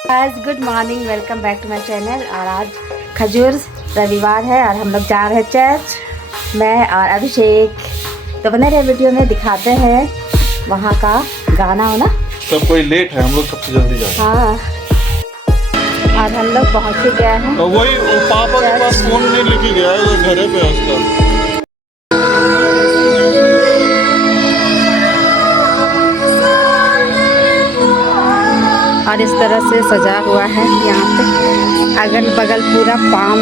आज good morning, welcome back to my channel. और आज खजूर रविवार है और हम लोग जा रहे हैं चर्च, मैं और अभिषेक। तो बने रहे वीडियो में, दिखाते हैं वहाँ का गाना हो ना। सब कोई लेट है, हम लोग सबसे जल्दी जा रहे हैं। हाँ, आज हम लोग पहुँच ही गए हैं। तो वही पापा के पास फोन नहीं लेके गया है, वो घरे पे है उसका। और इस तरह से सजा हुआ है यहाँ पे, अगल बगल पूरा पाम।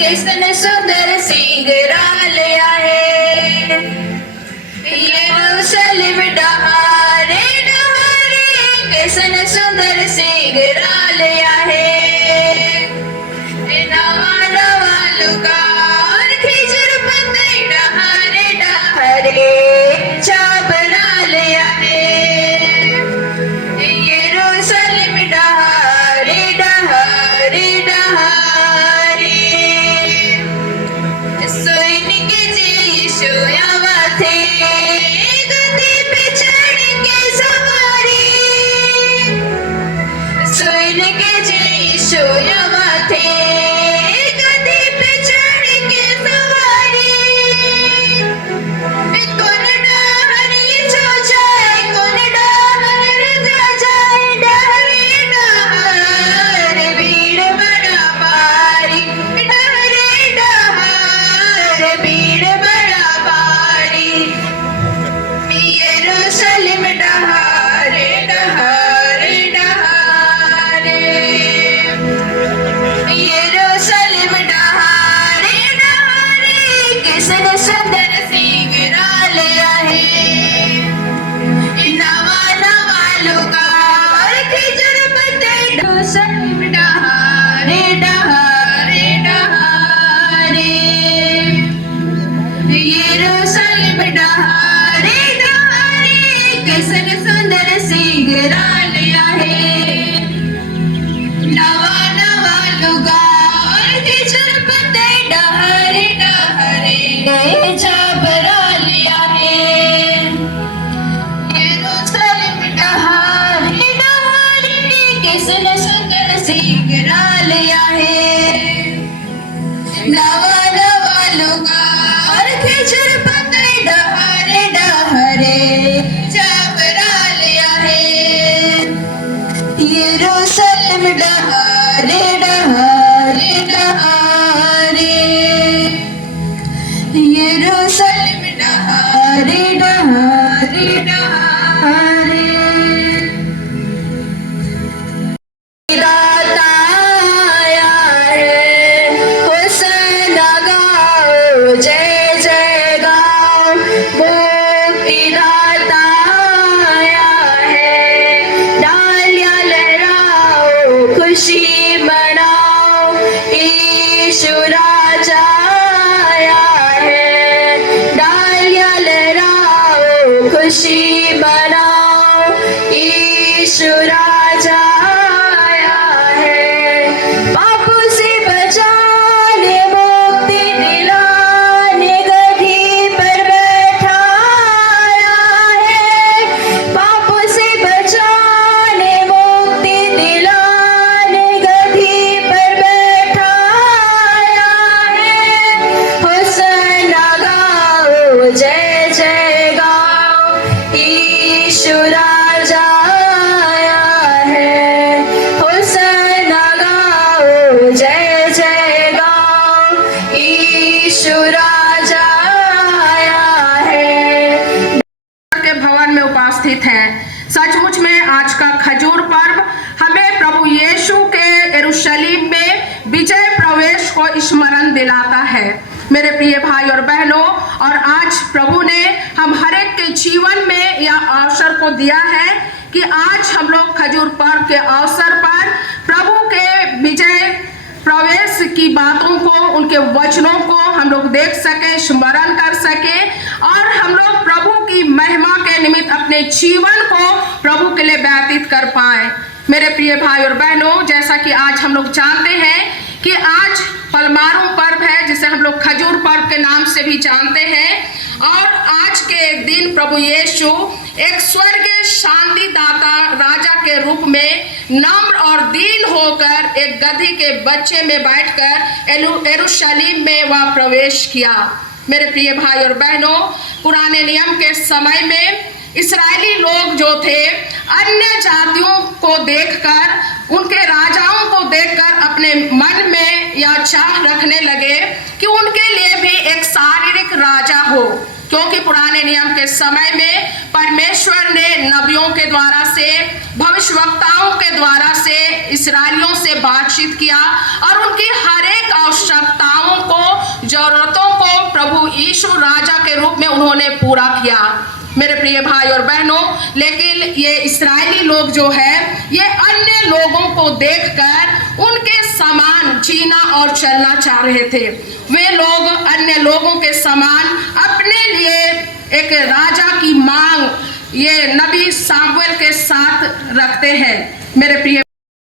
किसने सुंदर सिंगरालिया है, यरूशलेम डहारे डहारे किसने सुंदर सिंगरालिया है। नवा नवा लुगा और खिजूर पत्ते डहारे डहारे छाबरा लिया है। यरूशलेम डहारे डहारे डहारे सैनिक यीशु आवा थे, गद्दी पे चढ़ के सवारी। सैनिक यीशु आवा थे, गद्दी पे चढ़ के सवारी। कौन डहर सो जाए, कौन डहर जा जाए, डहरे डहर भीड़ बड़ा भारी, डहरे डहर भीड़ बड़ा भारी। यरूशलेम डहारे डहारे डहारे, यरूशलेम डहारे डहारे किसने सुंदर सिंगरालिया है। नवा नवा लुगा और खिजूर पत्ते यरूशलेम डहारे डहारे डहारे, यरूशलेम डहारे डहारे किसने सुंदर सिंगरालिया है। नवा नवा लुगा और खिजूर पत्ते डहारे डहारे छाबरा लिया है। यरूशलेम डहारे डहारे किसने सुंदर सिंगरालिया है। नवा नवा लुगा और खिजूर पत्ते डहारे डहारे छाबरा लिया है। यरूशलेम डहारे डहारे डहारे, यरूशलेम डहारे डहारे डहारे। दाता आया है, होसन्ना गाओ, जय जय गाओ। मुक्तिदाता आया है, डालियाँ लहराओ, खुशी मनाओ। यीशु राजा आया है, डालियाँ लहराओ, खुशी मनाओ। यीशु राजा आया है, पापों से बचाने, मुक्ति दिलाने, गधी पर बैठा आया है। पापों से बचाने, मुक्ति दिलाने, गधी पर बैठा आया है। होसन्ना गाओ, जय जय गाओ, यीशु राजा आया सचमुच में आज का खजूर पर्व हमें प्रभु यीशु के यरूशलेम में विजय प्रवेश को स्मरण दिलाता है। मेरे प्रिय भाई और बहनों, और आज प्रभु ने हम हर एक के जीवन में यह अवसर को दिया है कि आज हम लोग खजूर पर्व के अवसर पर प्रभु के विजय प्रवेश की बातों को, उनके वचनों को हम लोग देख सके, स्मरण कर सके और हम लोग प्रभु की महिमा के निमित्त अपने जीवन को प्रभु के लिए व्यतीत कर पाए। मेरे प्रिय भाई और बहनों, जैसा कि आज हम लोग जानते हैं कि आज पलमारू पर्व है, जिसे हम लोग खजूर पर्व के नाम से भी जानते हैं। और आज के दिन प्रभु यीशु एक स्वर्गीय शांति दाता राजा के रूप में नम्र और दीन होकर एक गधी के बच्चे में बैठकर यरूशलेम में वह प्रवेश किया। मेरे प्रिय भाई और बहनों, पुराने नियम के समय में इस्राएली लोग जो थे अन्य जातियों को देखकर, उनके राजाओं को देखकर अपने मन में यह चाह रखने लगे कि उनके लिए भी एक शारीरिक राजा हो, क्योंकि पुराने नियम के समय में परमेश्वर ने नबियों के द्वारा से, भविष्यवक्ताओं के द्वारा से इस्राएलियों से बातचीत किया और उनकी हर एक आवश्यकताओं को, जरूरतों को प्रभु यीशु राजा के रूप में उन्होंने पूरा किया। मेरे प्रिय भाई और बहनों, लेकिन ये इस्राएली लोग जो है ये अन्य लोगों को देखकर उनके समान जीना और चलना चाह रहे थे। वे लोग अन्य लोगों के समान अपने लिए एक राजा की मांग ये नबी सामुएल के साथ रखते हैं। मेरे प्रिय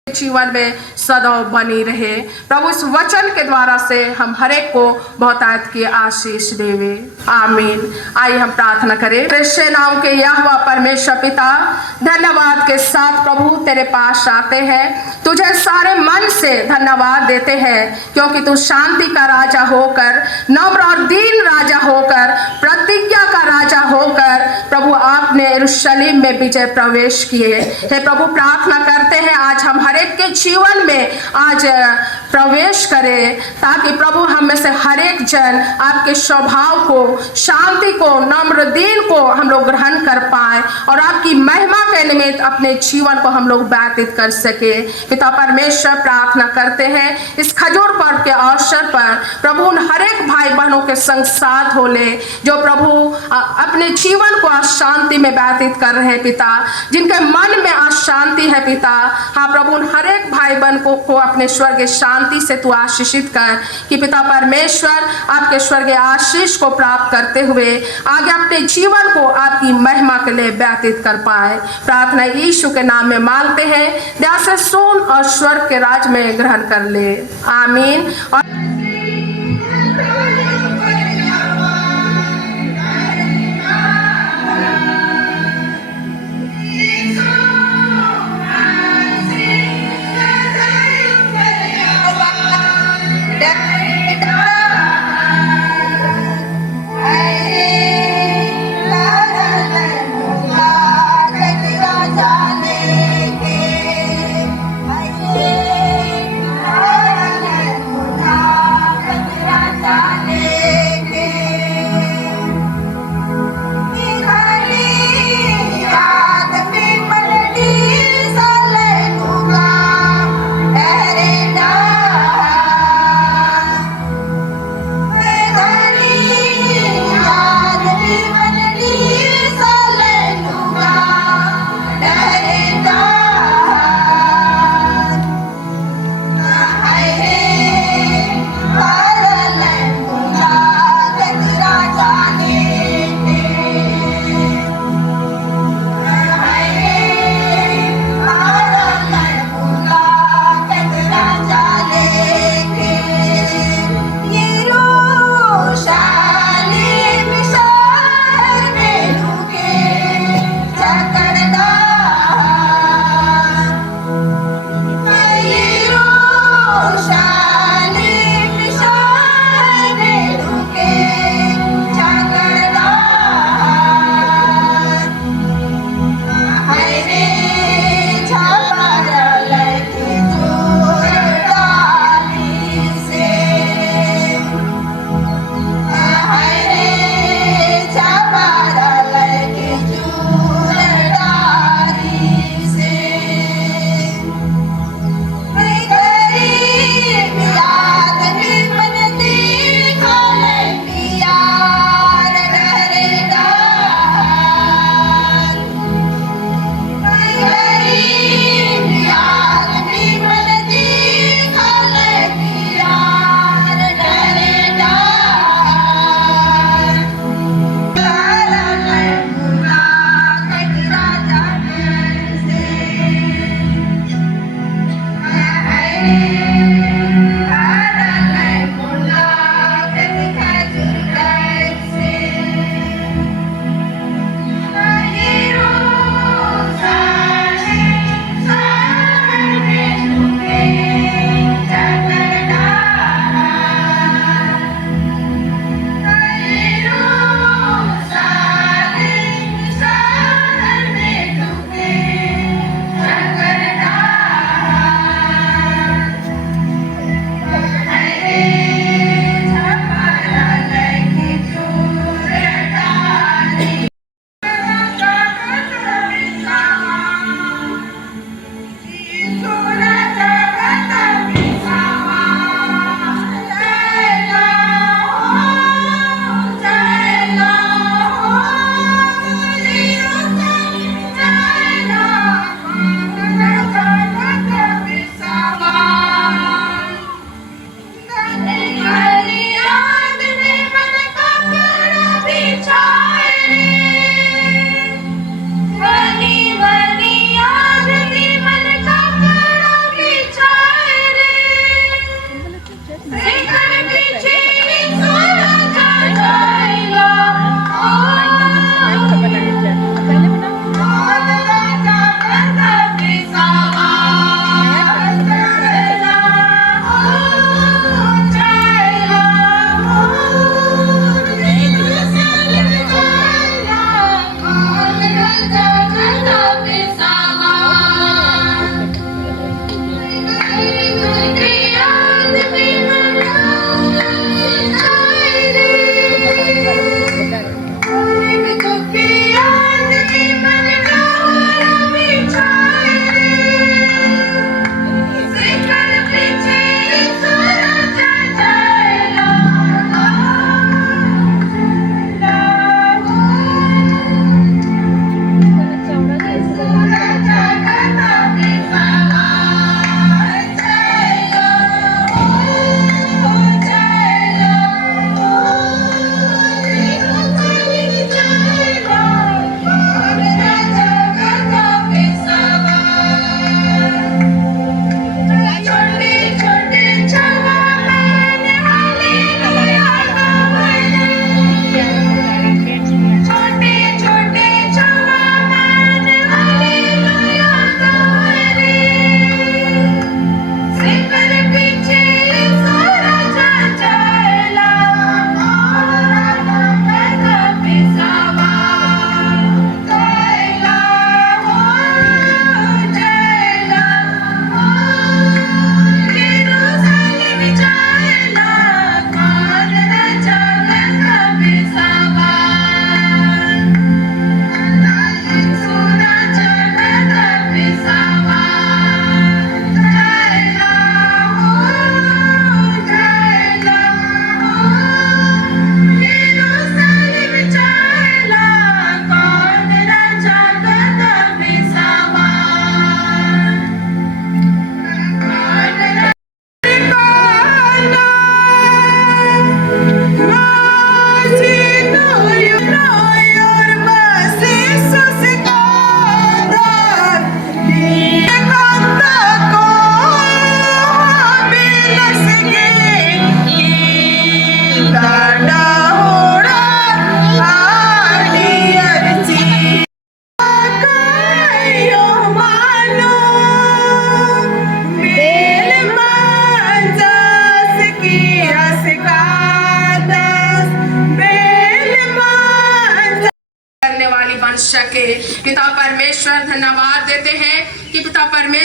जीवन में सदा बनी रहे। प्रभु इस वचन के द्वारा से हम हर एक को बहुतायत की आशीष देवे। आमीन। आइए हम प्रार्थना करें। कृष्ण नाम के यहोवा परमेश्वर पिता, धन्यवाद के साथ प्रभु तेरे पास आते हैं, तुझे सारे मन से धन्यवाद देते हैं, क्योंकि तू शांति का राजा होकर, नम्र और दीन राजा होकर, प्रतिज्ञा का राजा होकर प्रभु आपने यरूशलेम में विजय प्रवेश किए। हे प्रभु, प्रार्थना करते हैं आज हम हर एक के जीवन में आज प्रवेश करें, ताकि प्रभु हम में से हर एक जन आपके स्वभाव को, शांति को, नम्र दीन को हम लोग ग्रहण कर पाए और आपकी महिमा के निमित्त अपने जीवन को हम लोग व्यतीत कर सके। पिता परमेश्वर, प्रार्थना करते हैं इस खजूर पर्व के अवसर पर प्रभु उन हर एक भाई बहनों के संग साथ हो ले जो प्रभु अपने जीवन को अशांति में व्यतीत कर रहे हैं पिता, जिनके मन में अशांति है पिता। हाँ प्रभु, उन हर एक भाई बहन को अपने स्वर्गीय शांति से तू आशीषित कर कि पिता परमेश्वर आपके स्वर्गीय आशीष को प्राप्त करते हुए आगे अपने जीवन को आपकी महिमा के लिए व्यतीत कर पाए। प्रार्थना यीशु के नाम में मांगते हैं, दया से सुन और स्वर्ग के राज में ग्रहण कर ले। आमीन। और Hallelujah.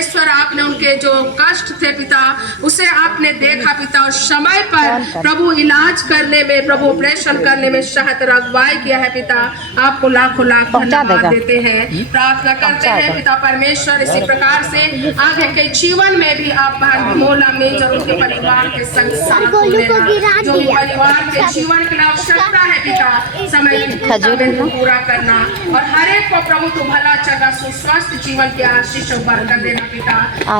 परमेश्वर आपने उनके जो कष्ट थे पिता उसे आपने देखा पिता और समय पर प्रभु इलाज करने में प्रभु ऑपरेशन करने में सहायता अगुवाई किया है पिता। आपको लाखों लाख धन्यवाद देते हैं, प्रार्थना करते हैं पिता परमेश्वर इसी प्रकार से आगे के जीवन में भी आप मोला में जो उनके परिवार के संग साथ हो लेना, जो परिवार के जीवन की आवश्यकता है पिता समय की पूरा करना और हर एक को प्रभु तो भला चंगा सुस्वस्थ जीवन की आशीष और बरकत देना पिता।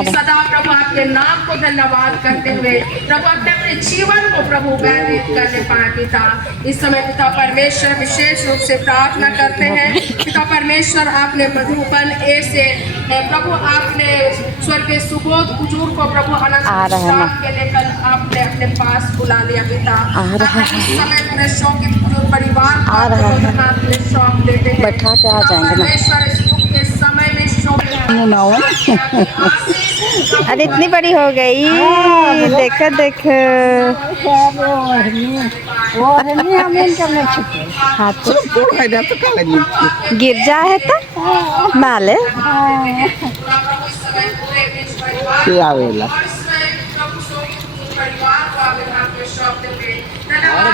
सदा प्रभु आपके नाम को धन्यवाद करते हुए प्रभु अपने जीवन को प्रभु व्यतीत करने पाए पिता। इस समय पिता परमेश्वर विशेष रूप से प्रार्थना करते हैं पिता परमेश्वर आपने मधुबन ए से प्रभु आपने स्वर्गीय सुबोध हुजूर को प्रभु अनंत के लेकर आपने अपने पास बुला लिया पिता। इस समय पूरे शौक परिवार को शौक देते हैं, बैठा के आ जाएंगे परमेश्वर इस दुख के समय में शौक अरे इतनी बड़ी हो गई, देखो देखो हाँ तो गिर जाए तो नाले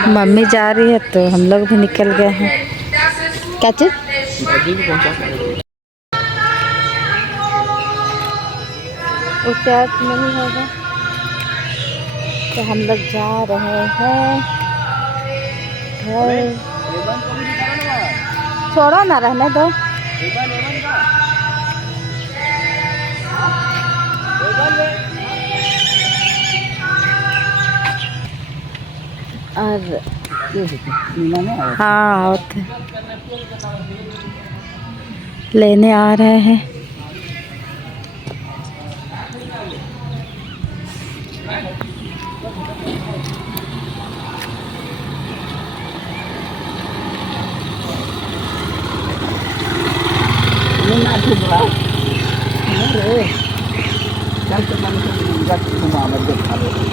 मम्मी जा रही है तो हम लोग भी निकल गए हैं। क्या चीज उस चर्च नहीं होगा तो हम लोग जा रहे हैं घर। छोड़ो ना, रहने दो। और हाँ होते लेने आ रहे हैं।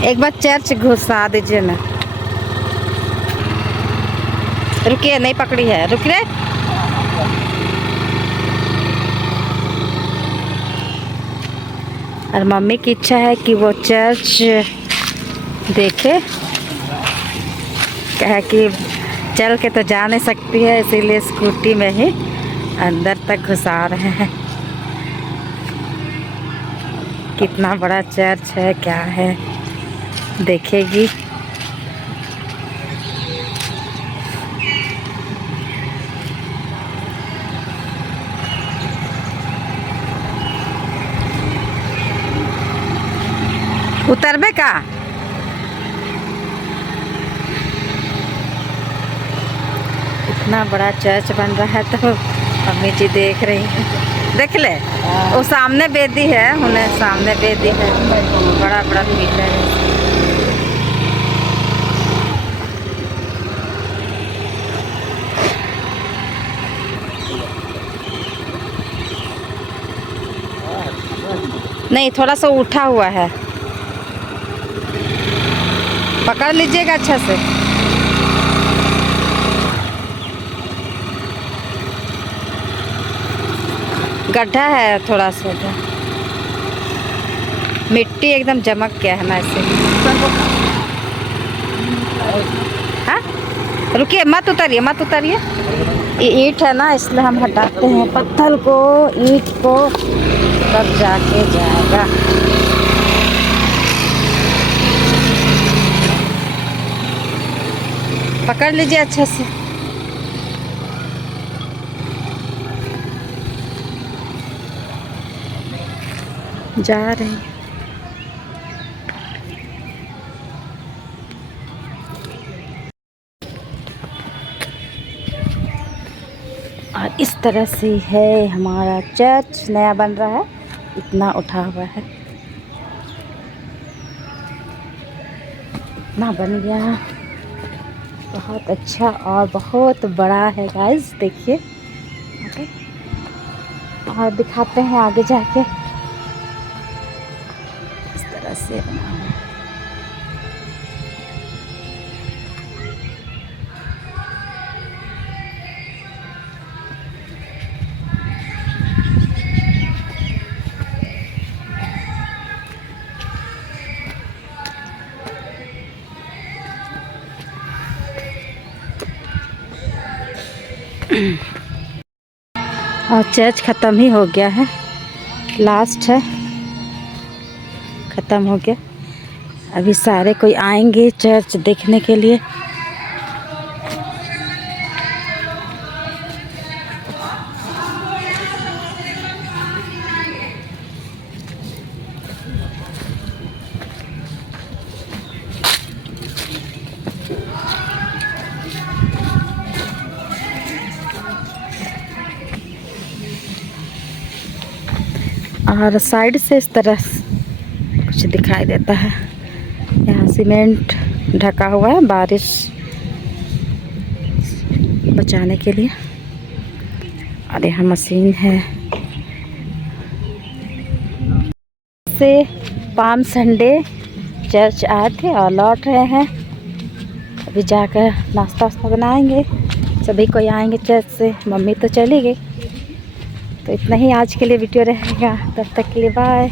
एक बार चर्च घुसा दीजिए ना। रुकिए, नहीं पकड़ी है, रुक रे। और मम्मी की इच्छा है कि वो चर्च देखे, कहे कि चल के तो जा नहीं सकती है, इसीलिए स्कूटी में ही अंदर तक घुसा रहे हैं। कितना बड़ा चर्च है, क्या है, देखेगी। उतरबे का इतना बड़ा चर्च बन रहा है तो मम्मी जी देख रही है। देख ले, वो सामने बेदी है, उन्हें सामने बेदी है, बड़ा बड़ा पिलर है। नहीं, थोड़ा सा उठा हुआ है, पकड़ लीजिएगा अच्छा से। गड्ढा है थोड़ा सा, मिट्टी एकदम चमक गया है ना ऐसे। हाँ, रुकिए, मत उतरिए, मत उतरिए। ये ईंट है ना, इसलिए हम हटाते हैं पत्थर को, ईंट को, तब जाके जाएगा। पकड़ लीजिए अच्छे से। जा रहे हैं। और इस तरह से है हमारा चर्च, नया बन रहा है, इतना उठा हुआ है, इतना बन गया, बहुत अच्छा और बहुत बड़ा है गाइस, देखिए। ओके, और दिखाते हैं आगे जाके। इस तरह से बना है। और चर्च ख़त्म ही हो गया है, लास्ट है, ख़त्म हो गया। अभी सारे कोई आएंगे चर्च देखने के लिए। और साइड से इस तरह कुछ दिखाई देता है। यहाँ सीमेंट ढका हुआ है बारिश बचाने के लिए। और यहाँ मशीन है। से पाम संडे चर्च आए थे और लौट रहे हैं। अभी जाकर नाश्ता वास्ता बनाएंगे, सभी कोई आएंगे चर्च से। मम्मी तो चली गई। तो इतना ही आज के लिए वीडियो रहेगा, तब तक के लिए बाय।